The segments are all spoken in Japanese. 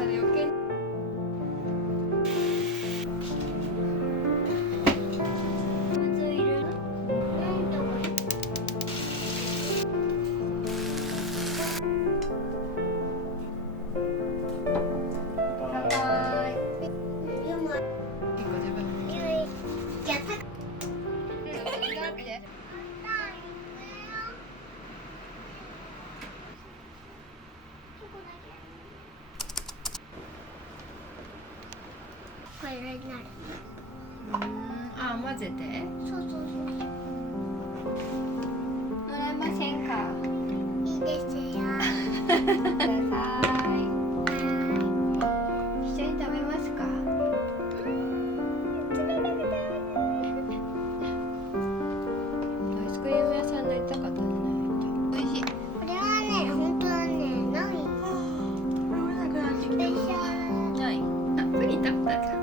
したら余計にこれになる。あ、混ぜてそうそうそう。もらえませんか？いいですよ。ください。一緒に食べますか？アイスクリーム屋さんになりたかったね。美味しい。これはね、本当はね、ない。スペシャル。ない。あ、プリン食べたじゃん。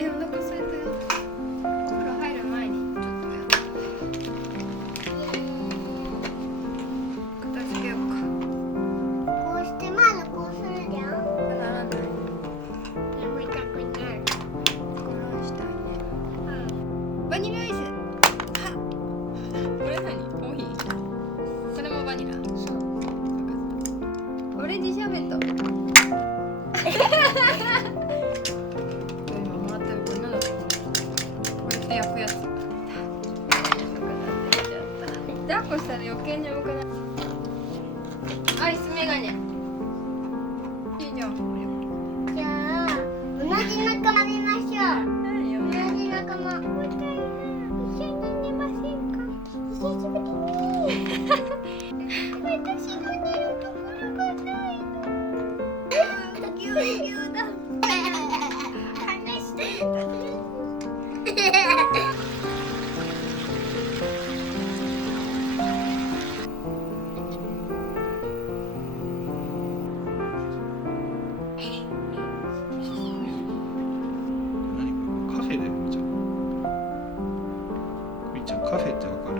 お腹空いたよ。お風呂入る前にちょっとやって片付けようか。こうしてまずこうするじゃん。ならない。眠たくなる。この下にね。バニラアイス。あ、これ何？コーヒー。それもバニラ。そう。オレンジシャーベット。今もらったよ。これ何だったっけ？これって焼くやつ。抱っこしたら余計眠くなる。アイスメガネ。いいじゃん。じゃあ、同じ仲間見ましょう。同じ仲間。一緒に寝ませんか？久しぶりに。私が寝るところがないの。ぎゅうぎゅうだ。話して。カフェだよ、みーちゃん。みーちゃん、カフェってわかる？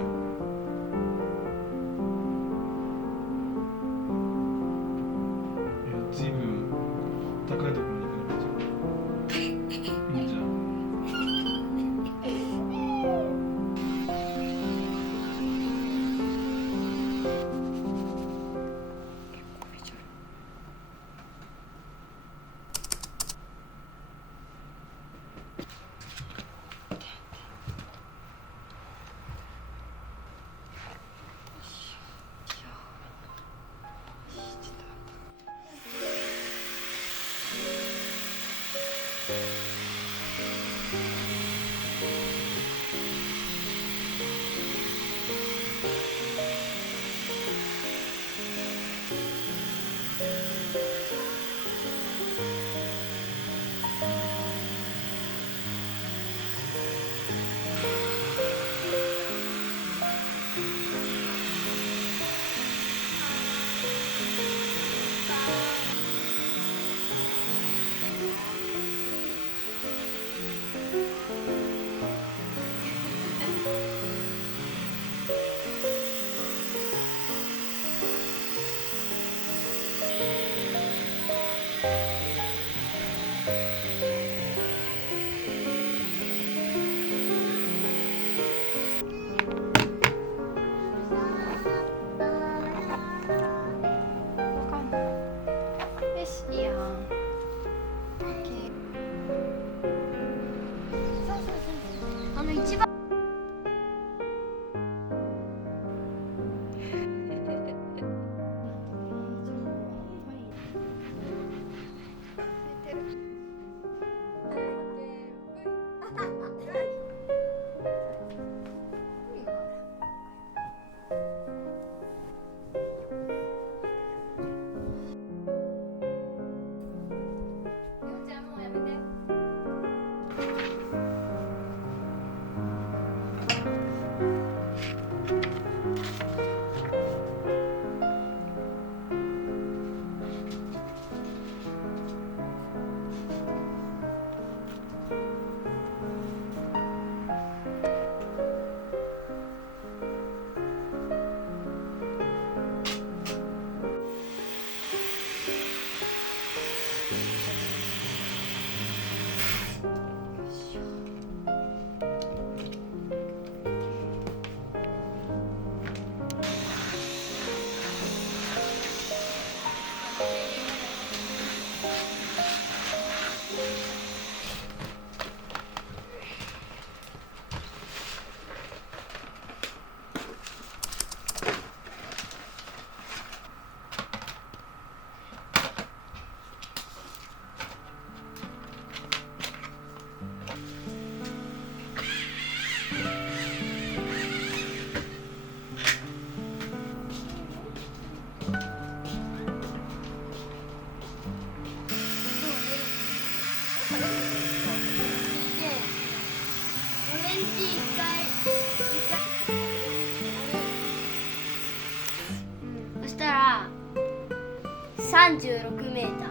36メーター。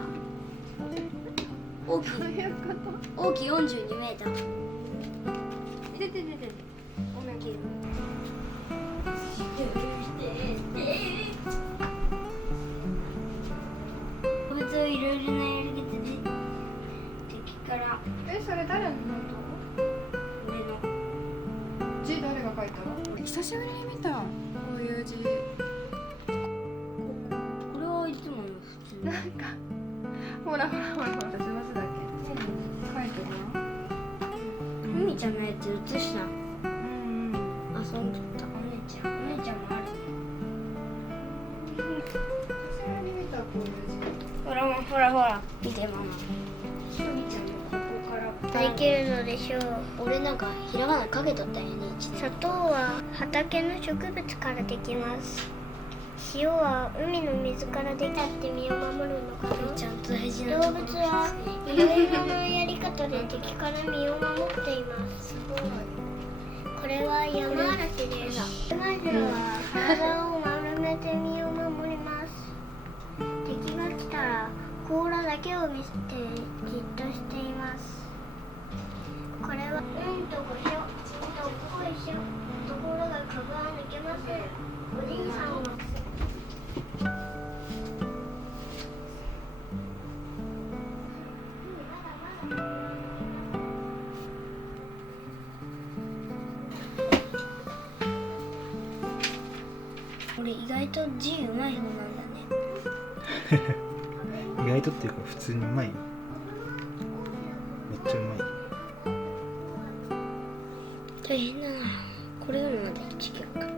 大きいどういうこと大きい42メーター。いてててててごめん切る動物をいろいろなやり方で敵からそれ誰のノー俺のト字誰が書いたの久しぶりに見たこういう字これはいつもの普通なんかほらほらほらほら私マジだっけ書いてるなふみちゃんのやつ写したうん遊んでたお姉ちゃんもある久しぶりに見たこういう字ほら見てママふみちゃんのここからできるのでしょう。俺なんかひらがなかけとったんやね。砂糖は畑の植物からできます。塩は海の水からできたって身を守るのかな。ちゃんと大事な動物はいろいろなやり方で敵から身を守っています。すごいこれは山嵐です。魔女は体を丸めて身を守ります。敵が来たら甲羅だけを見せてじっとしています。これはとごしょ、とこいしょ。ところが株は抜けません。おじいさんは俺意外と字うまい方なんだね。意外とっていうか普通にうまいよ。めっちゃうまい。大変だな。これよりまで違うか。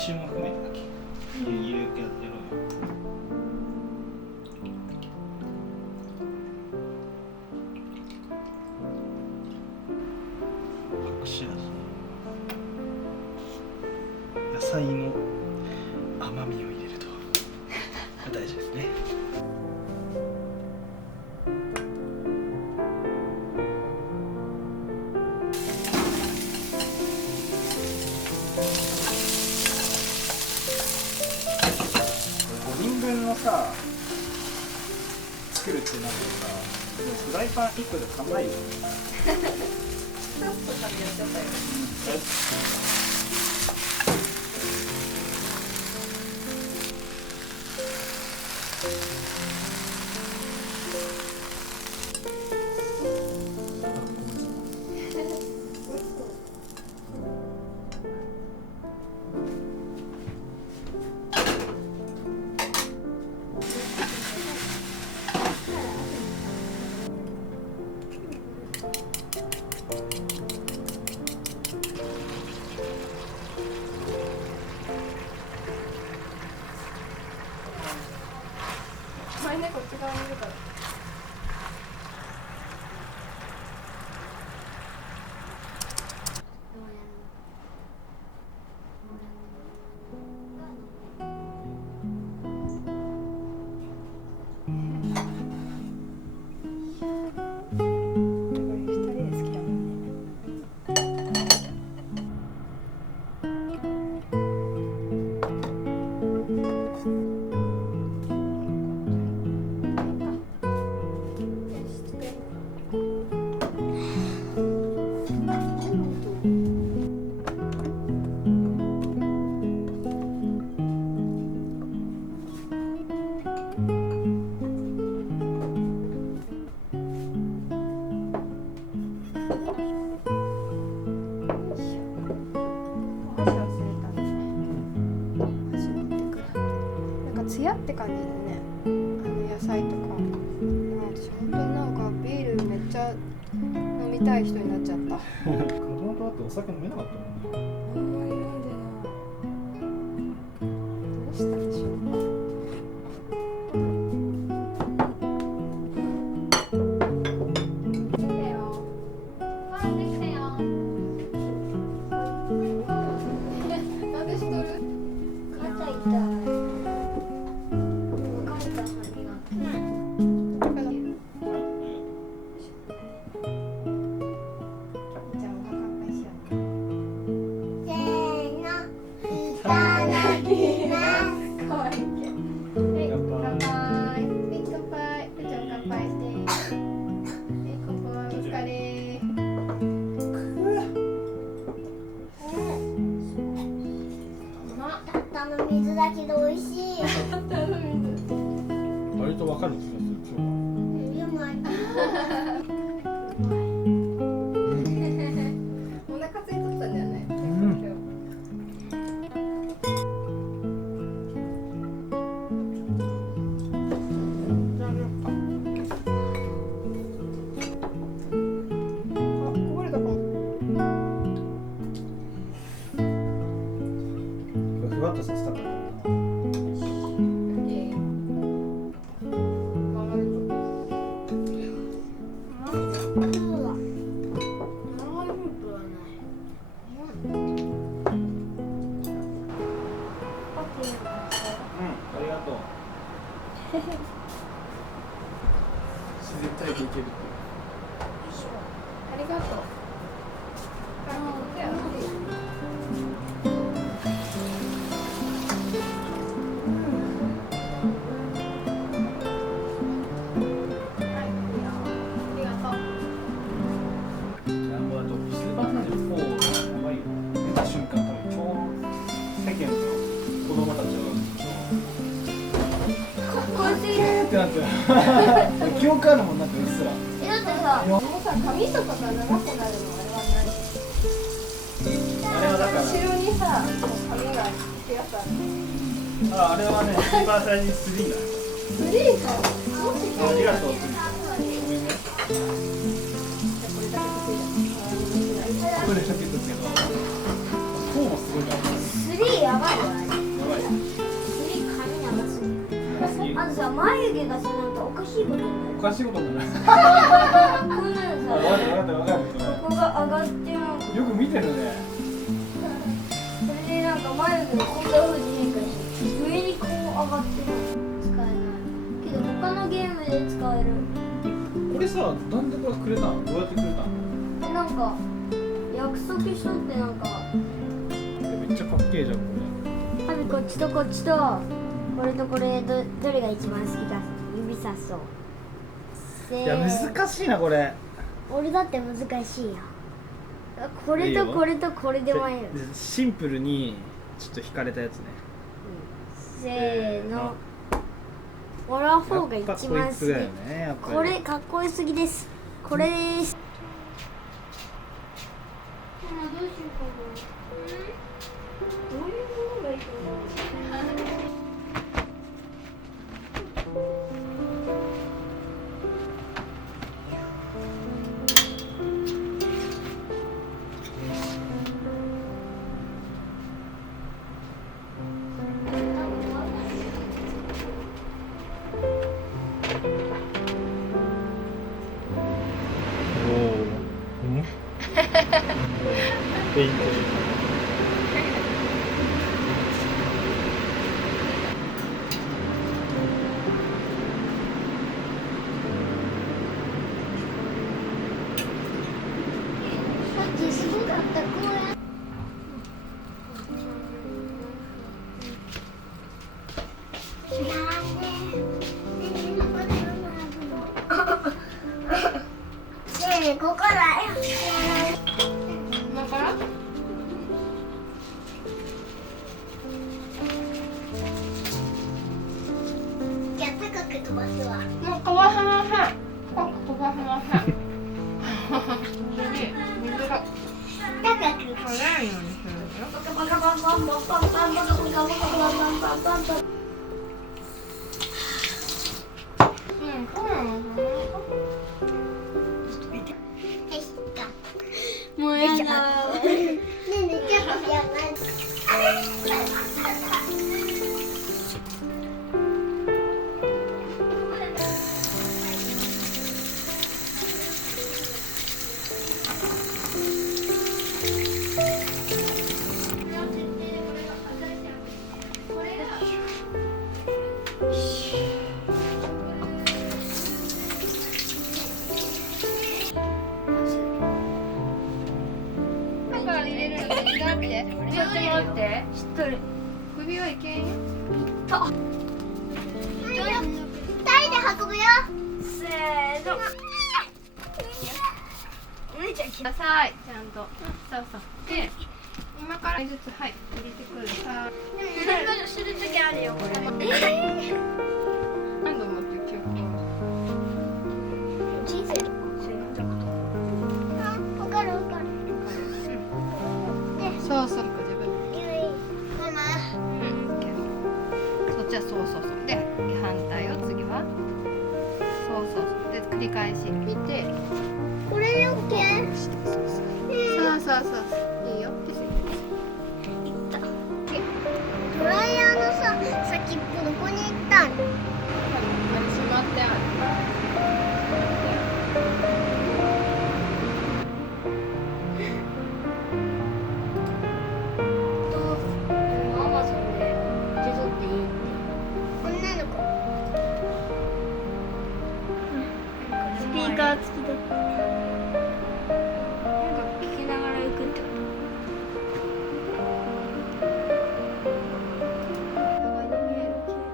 習も含めてだけゆるくやろうよ。隠し味、野菜の甘みを入れると大事ですね。5人分のさ作るってなってさ、もうフライパン1個で足んないよ。ちょっと旅やっちゃったよ。うんから見るから。ツヤって感じだね。野菜とか。私本当になんかビールめっちゃ飲みたい人になっちゃった。子供と会ってお酒飲めなかったもん。あんまり飲んでない。どうしたでしょう。なんでしとる？肩痛い。水だけど美味しい。割とわかる気がする今日は。でもお腹空いとったんじゃない？こぼれたかも。ふわっとさせたからな。ありがとう。自然体でいけるっていう。ありがとう。ってなってる。記憶あるもんなんかうっすら。だってさ、もうさ、髪とかが長くなるのあれはあれはだから。後ろにさ、髪が引くやつある。あれはね、スーパーサイズ3だ。3か。ありがとう。ごめんね。これだけだけど、こうもすごいから。3やばいわ。やばい。3髪やばすぎる。あとさ、眉毛がさ、なんかおかしいことになる。おかしいことになる。こんなのわかさ、るわかる。ここが上がってなんか、よく見てるね。それでなんか眉毛がこんな風に変化して、上にこう上がって使えない。けど他のゲームで使える。これさ、なんでこれくれたの？どうやってくれたの？でなんか約束しとってなんか、めっちゃかっけえじゃんこれ。多分こっちとこっちとこれとこれどれが一番好きか指さそう。いや難しいなこれ。俺だって難しいよ。これとこれとこれで迷う。シンプルにちょっと引かれたやつね。せーの。俺は4が一番好き。やっぱこいつだよねやっぱり。これかっこよすぎです。これです。どうしようかな。どういうものがいいかな。ペイントでさっきすごかった公園。ねえ、ここだよ。今からじゃあ高く飛ばすわ。もう飛ばせません。飛ばせません。水が高く。速いようにするんだよ。バカバカバカバカバカバカバカバカバカバカ。うん、そうなの。もうやだ。ねえねえ、ちょっとやばい。だから入れるの手伝って。ちょっと待って。知っとる。首はいけんよ。二人で運ぶよ。せーの。お姉ちゃん、ください。ちゃんと。そうそう。で、今からずつ入れてくるさ。する時あるよ、これ。何度もって結構。人生とか。わかるわかる。そうそう。自分。ママ。そっちはそうそうそう。で、反対を次は。そうそうそう。で、繰り返し見て。これでオッケー。そうそうそう。いいよ。ドライヤーのさ、先っぽどこに行ったの？しまってある。アマゾンで受け取っていいって。女の子。スピーカー付きだった。なんか聞きながら行くってこと。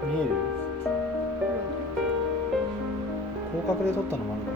見える？広角で撮ったのもあるか